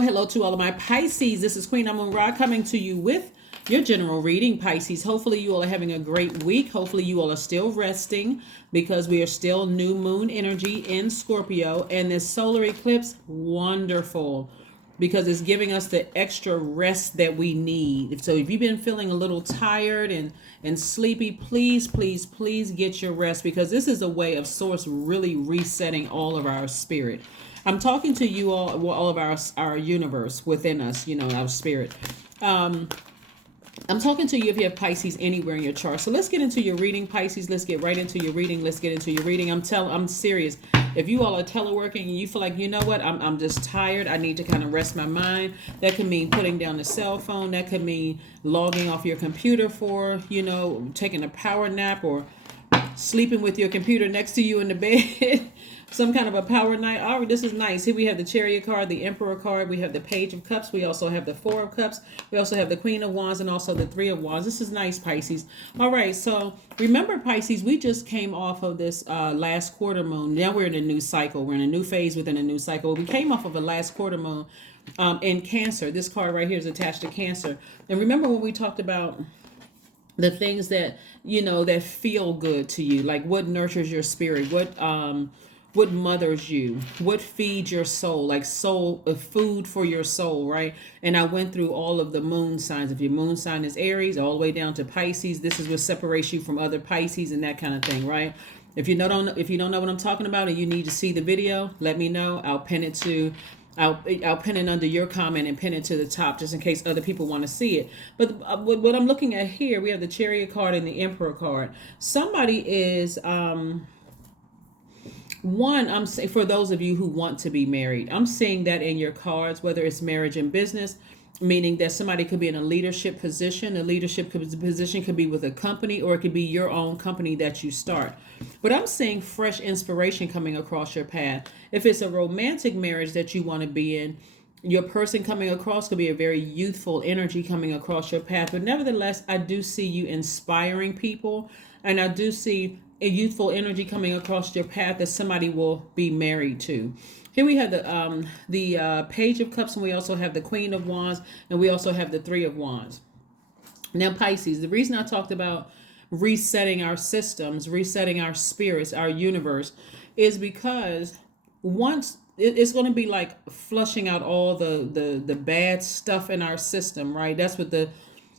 Hello to all of my Pisces. This is Queen Amun Ra coming to you with your general reading, Pisces. Hopefully you all are having a great week. Hopefully you all are still resting because we are still new moon energy in Scorpio. And this solar eclipse, wonderful, because it's giving us the extra rest that we need. So if you've been feeling a little tired and sleepy, please get your rest, because this is a way of Source really resetting all of our spirit. I'm talking to you all of our universe within us, our spirit. I'm talking to you if you have Pisces anywhere in your chart. So let's get into your reading, Pisces. Let's get right into your reading. I'm serious. If you all are teleworking and you feel like, you know what, I'm just tired, I need to kind of rest my mind. That could mean putting down the cell phone. That could mean logging off your computer for, taking a power nap, or sleeping with your computer next to you in the bed. Some kind of a power night. Oh, this is nice. Here we have the Chariot card, the Emperor card. We have the Page of Cups. We also have the Four of Cups. We also have the Queen of Wands and also the Three of Wands. This is nice, Pisces. All right. So remember, Pisces, we just came off of this last quarter moon. Now we're in a new cycle. We're in a new phase within a new cycle. We came off of a last quarter moon in Cancer. This card right here is attached to Cancer. And remember when we talked about the things that, that feel good to you, like what nurtures your spirit, what mothers you, what feeds your soul, like food for your soul, right? And I went through all of the moon signs. If your moon sign is Aries, all the way down to Pisces, this is what separates you from other Pisces and that kind of thing, right? If you don't know what I'm talking about and you need to see the video, let me know. I'll pin it under your comment and pin it to the top, just in case other people want to see it. But what I'm looking at here, we have the Chariot card and the Emperor card. Somebody is I'm saying, for those of you who want to be married, I'm seeing that in your cards, whether it's marriage and business, meaning that somebody could be in a leadership position. A leadership position could be with a company, or it could be your own company that you start. But I'm seeing fresh inspiration coming across your path. If it's a romantic marriage that you want to be in, your person coming across could be a very youthful energy coming across your path. But nevertheless, I do see you inspiring people, and I do see a youthful energy coming across your path that somebody will be married to. Here we have the Page of Cups, and we also have the Queen of Wands, and we also have the Three of Wands. Now, Pisces, the reason I talked about resetting our systems, resetting our spirits, our universe, is because once it's going to be like flushing out all the bad stuff in our system, right? That's what the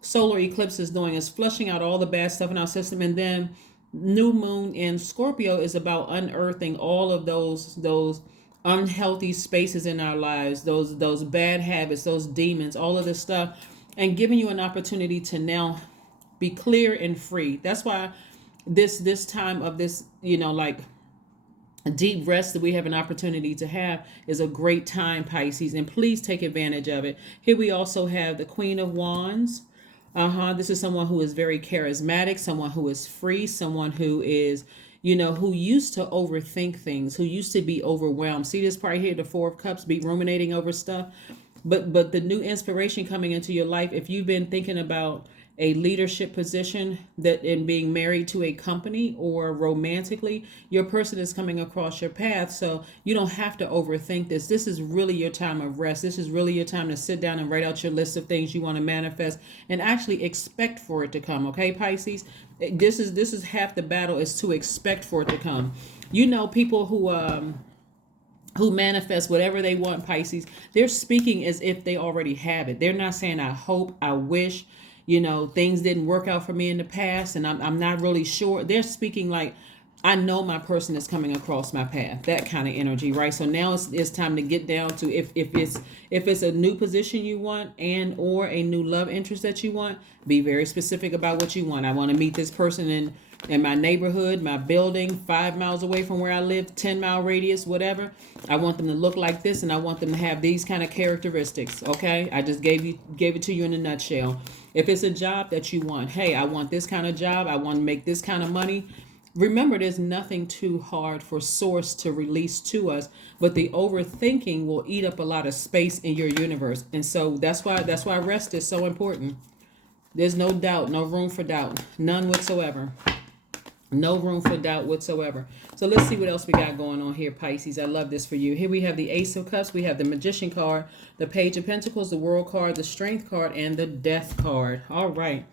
solar eclipse is doing, is flushing out all the bad stuff in our system. And then new moon in Scorpio is about unearthing all of those unhealthy spaces in our lives, those bad habits, those demons, all of this stuff, and giving you an opportunity to now be clear and free. That's why this time of this, like a deep rest that we have an opportunity to have, is a great time, Pisces, and please take advantage of it. Here we also have the Queen of Wands. This is someone who is very charismatic, someone who is free, someone who is, who used to overthink things, who used to be overwhelmed. See this part here, the Four of Cups, be ruminating over stuff. But the new inspiration coming into your life, if you've been thinking about a leadership position that in being married to a company or romantically, your person is coming across your path. So you don't have to overthink this. This is really your time of rest. This is really your time to sit down and write out your list of things you want to manifest and actually expect for it to come. Okay, Pisces? This is half the battle, is to expect for it to come. People who manifest whatever they want, Pisces, they're speaking as if they already have it. They're not saying, I hope, I wish, things didn't work out for me in the past and I'm not really sure. They're speaking like, I know my person is coming across my path, that kind of energy, right? So now it's time to get down to, if it's a new position you want and or a new love interest that you want, be very specific about what you want. I want to meet this person in my neighborhood, my building, 5 miles away from where I live, 10-mile radius, whatever. I want them to look like this, and I want them to have these kind of characteristics. Okay, I just gave it to you in a nutshell. If it's a job that you want, hey, I want this kind of job, I want to make this kind of money. Remember, there's nothing too hard for Source to release to us, but the overthinking will eat up a lot of space in your universe, and so that's why rest is so important. There's no doubt, no room for doubt, none whatsoever. No room for doubt whatsoever. So let's see what else we got going on here, Pisces. I love this for you. Here we have the Ace of Cups. We have the Magician card, the Page of Pentacles, the World card, the Strength card, and the Death card. All right.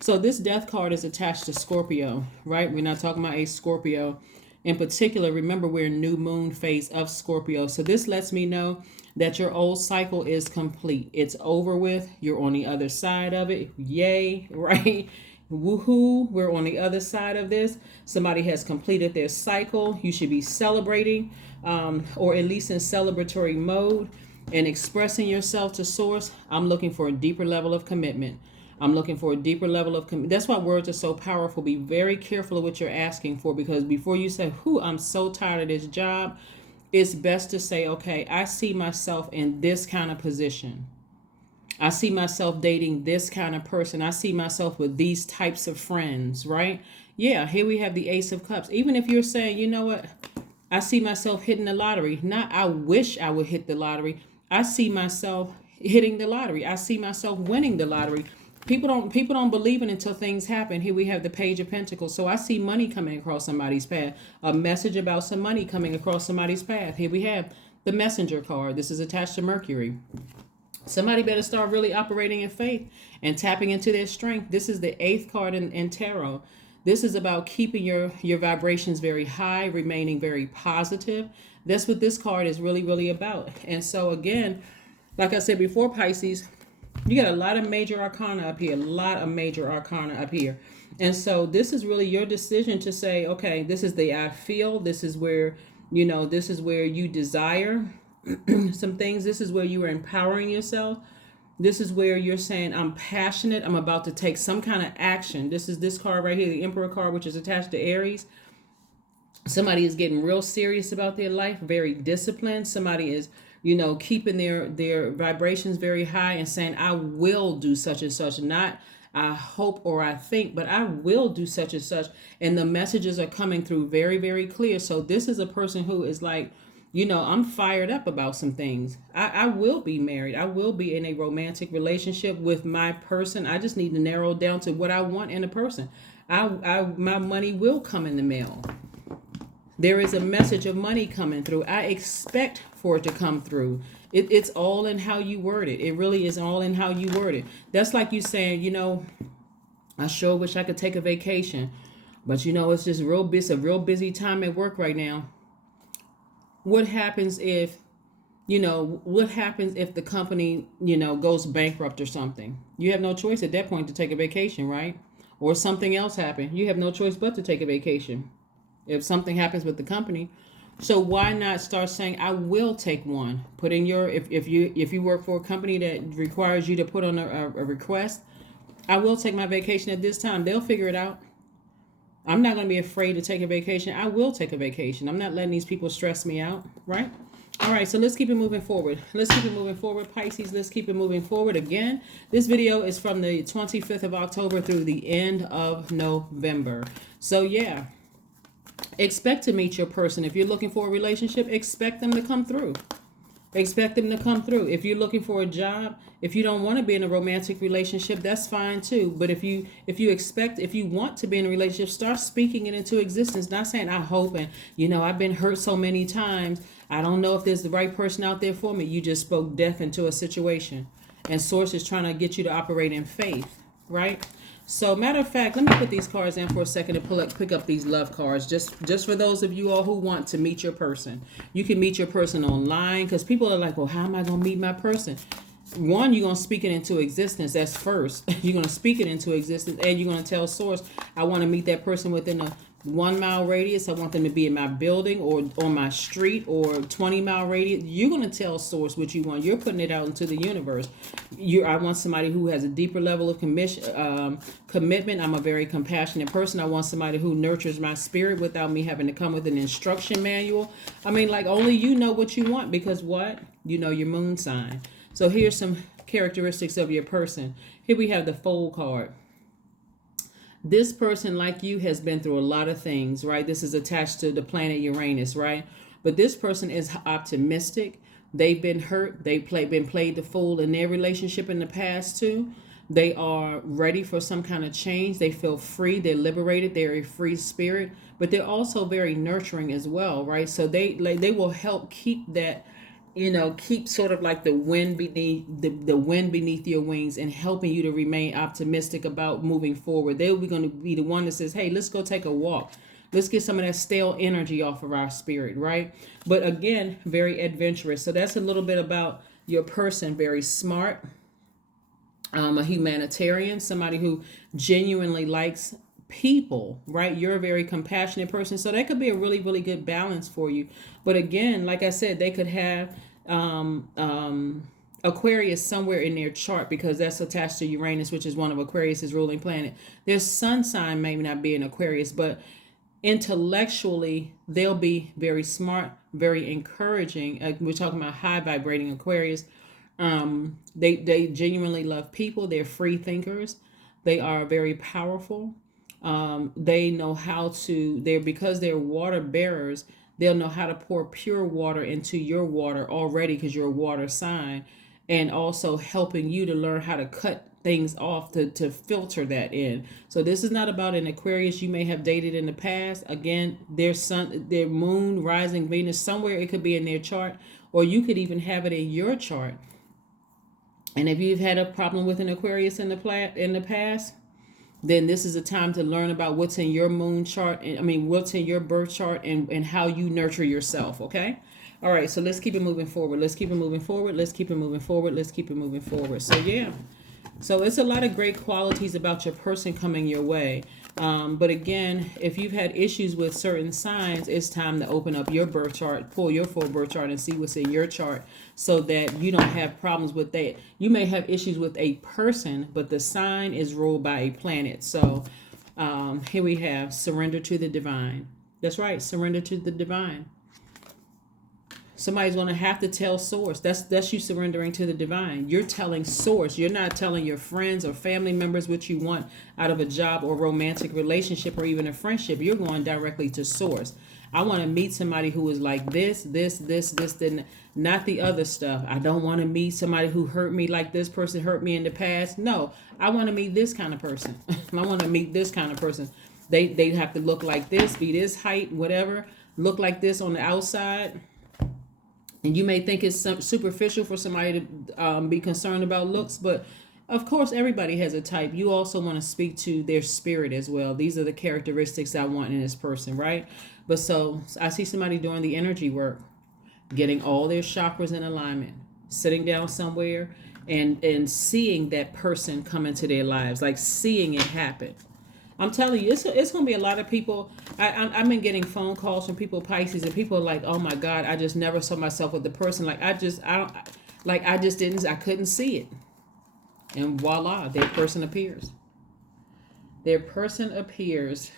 So this Death card is attached to Scorpio, right? We're not talking about a Scorpio in particular. Remember, we're in new moon phase of Scorpio. So this lets me know that your old cycle is complete. It's over with. You're on the other side of it. Yay, right? Woohoo, we're on the other side of this. Somebody has completed their cycle. You should be celebrating, or at least in celebratory mode and expressing yourself to source. I'm looking for a deeper level of commitment. I'm looking for a deeper level of commitment. That's why words are so powerful. Be very careful of what you're asking for, because before you say, I'm so tired of this job, it's best to say, okay, I see myself in this kind of position. I see myself dating this kind of person. I see myself with these types of friends, right? Yeah, here we have the Ace of Cups. Even if you're saying, you know what, I see myself hitting the lottery. Not I wish I would hit the lottery. I see myself hitting the lottery. I see myself winning the lottery. People don't believe it until things happen. Here we have the Page of Pentacles. So I see money coming across somebody's path. A message about some money coming across somebody's path. Here we have the Messenger card. This is attached to Mercury. Somebody better start really operating in faith and tapping into their strength. This is the 8th card in tarot. This is about keeping your vibrations very high, remaining very positive. That's what this card is really, really about. And so again, like I said before, Pisces, you got a lot of major arcana up here, And so this is really your decision to say, okay, this is the I feel. This is where, this is where you desire some things. This is where you are empowering yourself. This is where you're saying, I'm passionate. I'm about to take some kind of action. This is this card right here, the Emperor card, which is attached to Aries. Somebody is getting real serious about their life, very disciplined. Somebody is, keeping their vibrations very high and saying, I will do such and such. Not I hope or I think, but I will do such and such. And the messages are coming through very, very clear. So this is a person who is like, I'm fired up about some things. I will be married. I will be in a romantic relationship with my person. I just need to narrow down to what I want in a person. My money will come in the mail. There is a message of money coming through. I expect for it to come through. It's all in how you word it. It really is all in how you word it. That's like you saying, I sure wish I could take a vacation, but it's just it's a real busy time at work right now. What happens if the company, goes bankrupt or something? You have no choice at that point to take a vacation, right? Or something else happened. You have no choice but to take a vacation if something happens with the company. So why not start saying, I will take one? Put in your, if you work for a company that requires you to put on a request, I will take my vacation at this time. They'll figure it out. I'm not going to be afraid to take a vacation. I will take a vacation. I'm not letting these people stress me out, right? All right, so let's keep it moving forward. Pisces. Let's keep it moving forward. Again, this video is from the 25th of October through the end of November. So yeah, expect to meet your person. If you're looking for a relationship, expect them to come through. If you're looking for a job, if you don't want to be in a romantic relationship, that's fine too. But if you want to be in a relationship, start speaking it into existence. Not saying I hope, and I've been hurt so many times. I don't know if there's the right person out there for me. You just spoke death into a situation. And Source is trying to get you to operate in faith, right? So matter of fact, let me put these cards in for a second to pick up these love cards. Just for those of you all who want to meet your person. You can meet your person online, because people are like, well, how am I going to meet my person? One, you're going to speak it into existence. That's first. You're going to speak it into existence, and you're going to tell Source, I want to meet that person within a 1 mile radius. I want them to be in my building or on my street, or 20-mile radius. You're going to tell Source what you want. You're putting it out into the universe. I want somebody who has a deeper level of commitment. I'm a very compassionate person. I want somebody who nurtures my spirit without me having to come with an instruction manual. I mean, like, only you know what you want, because what? You know your moon sign. So here's some characteristics of your person. Here we have the Fool card. This person, like you, has been through a lot of things, right? This is attached to the planet Uranus, right? But this person is optimistic. They've been hurt. They've been played the fool in their relationship in the past too. They are ready for some kind of change. They feel free. They're liberated. They're a free spirit, but they're also very nurturing as well, right? So they will help keep that, keep sort of like the wind beneath the wind beneath your wings, and helping you to remain optimistic about moving forward. They'll be going to be the one that says, hey, let's go take a walk. Let's get some of that stale energy off of our spirit, right? But again, very adventurous. So that's a little bit about your person. Very smart, a humanitarian, somebody who genuinely likes people, right? You're a very compassionate person. So that could be a really, really good balance for you. But again, like I said, they could have Aquarius somewhere in their chart, because that's attached to Uranus, which is one of Aquarius's ruling planet. Their sun sign may not be in Aquarius, but intellectually they'll be very smart, very encouraging. We're talking about high vibrating Aquarius. They genuinely love people. They're free thinkers. They are very powerful. They know how to, because they're water bearers, they'll know how to pour pure water into your water already, because you're a water sign, and also helping you to learn how to cut things off to filter that in. So this is not about an Aquarius you may have dated in the past. Again, their sun, their moon, rising Venus, somewhere it could be in their chart, or you could even have it in your chart. And if you've had a problem with an Aquarius in the past, then this is a time to learn about what's in your moon chart, and what's in your birth chart, and how you nurture yourself, okay? All right, so let's keep it moving forward. Let's keep it moving forward. Let's keep it moving forward. Let's keep it moving forward. So yeah. So it's a lot of great qualities about your person coming your way. But again, if you've had issues with certain signs, it's time to open up your birth chart, pull your full birth chart, and see what's in your chart, so that you don't have problems with that. You may have issues with a person, but the sign is ruled by a planet. So here we have surrender to the divine. That's right, surrender to the divine. Somebody's going to have to tell source. That's you surrendering to the divine. You're telling source. You're not telling your friends or family members what you want out of a job or romantic relationship or even a friendship. You're going directly to source. I want to meet somebody who is like this, then not the other stuff. I don't want to meet somebody who hurt me like this person hurt me in the past. No, I want to meet this kind of person. I want to meet this kind of person. They have to look like this, be this height, whatever, look like this on the outside. And you may think it's superficial for somebody to be concerned about looks, but of course, everybody has a type. You also want to speak to their spirit as well. These are the characteristics I want in this person, right? But so I see somebody doing the energy work, getting all their chakras in alignment, sitting down somewhere and seeing that person come into their lives, like seeing it happen. I'm telling you, it's going to be a lot of people. I've been getting phone calls from people, Pisces, and people are like, oh my God, I just never saw myself with the person. I couldn't see it. And voila, their person appears. Their person appears.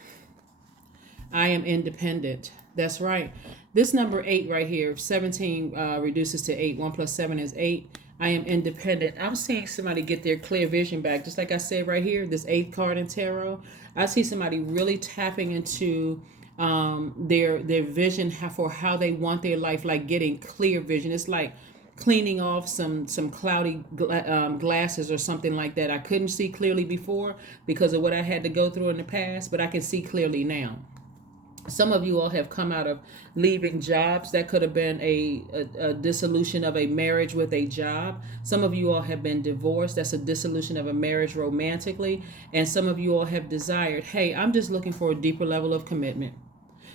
I am independent. That's right. This number 8 right here, 17 reduces to 8. 1 plus 7 is 8. I am independent. I'm seeing somebody get their clear vision back. Just like I said right here, this 8th card in tarot. I see somebody really tapping into their vision for how they want their life, like getting clear vision. It's like cleaning off some cloudy glasses or something like that. I couldn't see clearly before because of what I had to go through in the past, but I can see clearly now. Some of you all have come out of leaving jobs. That could have been a dissolution of a marriage with a job. Some of you all have been divorced. That's a dissolution of a marriage romantically. And some of you all have desired, hey, I'm just looking for a deeper level of commitment.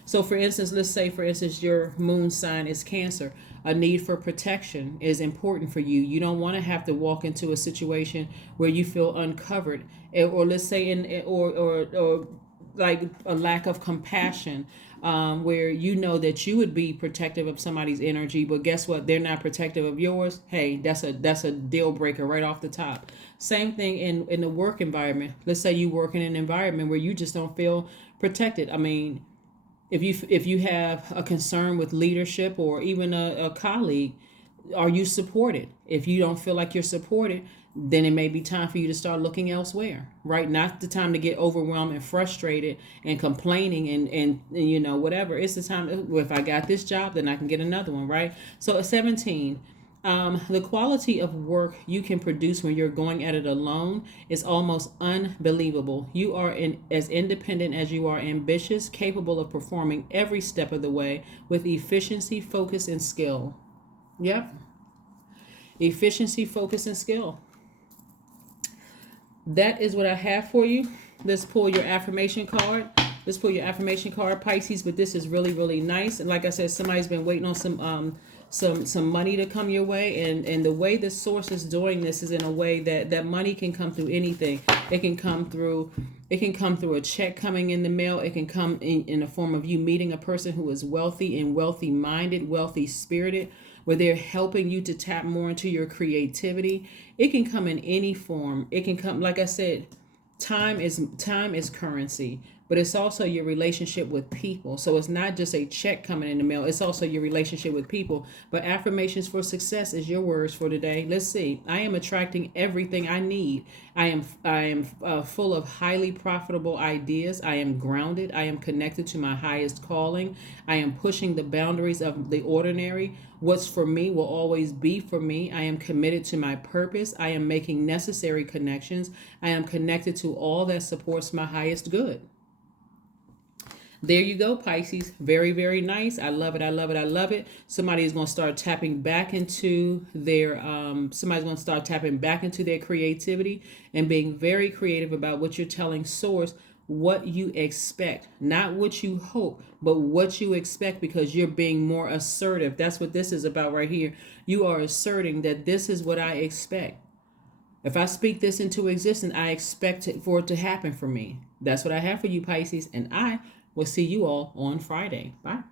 So for instance, let's say, for instance, your moon sign is Cancer. A need for protection is important for you. You don't want to have to walk into a situation where you feel uncovered, or let's say or like a lack of compassion, where you know that you would be protective of somebody's energy, but guess what? They're not protective of yours. Hey, that's a deal breaker right off the top. Same thing in the work environment. Let's say you work in an environment where you just don't feel protected. I mean, if you have a concern with leadership or even a colleague, are you supported? If you don't feel like you're supported, then it may be time for you to start looking elsewhere, right? Not the time to get overwhelmed and frustrated and complaining and you know, whatever. It's the time, well, if I got this job, then I can get another one, right? So at 17, The quality of work you can produce when you're going at it alone is almost unbelievable. You are as independent as you are ambitious, capable of performing every step of the way with efficiency, focus, and skill. Yep. Efficiency, focus, and skill. That is what I have for you. Let's pull your affirmation card. Let's pull your affirmation card, Pisces. But this is really, really nice. And like I said, somebody's been waiting on some money to come your way, and the way the source is doing this is in a way that money can come through anything. It can come through a check coming in the mail. It can come in the form of you meeting a person who is wealthy and wealthy minded, wealthy spirited, where they're helping you to tap more into your creativity. It can come in any form. It can come, like I said, time is currency, but it's also your relationship with people. So it's not just a check coming in the mail, it's also your relationship with people. But affirmations for success is your words for today. Let's see. I am attracting everything I need. I am full of highly profitable ideas. I am grounded. I am connected to my highest calling. I am pushing the boundaries of the ordinary. What's for me will always be for me. I am committed to my purpose. I am making necessary connections. I am connected to all that supports my highest good. There you go, Pisces. Very, very nice. I love it. I love it. I love it. Somebody is going to start tapping back into their creativity and being very creative about what you're telling source, what you expect, not what you hope, but what you expect, because you're being more assertive. That's what this is about right here. You are asserting that this is what I expect. If I speak this into existence, I expect for it to happen for me. That's what I have for you, Pisces, and I will see you all on Friday. Bye.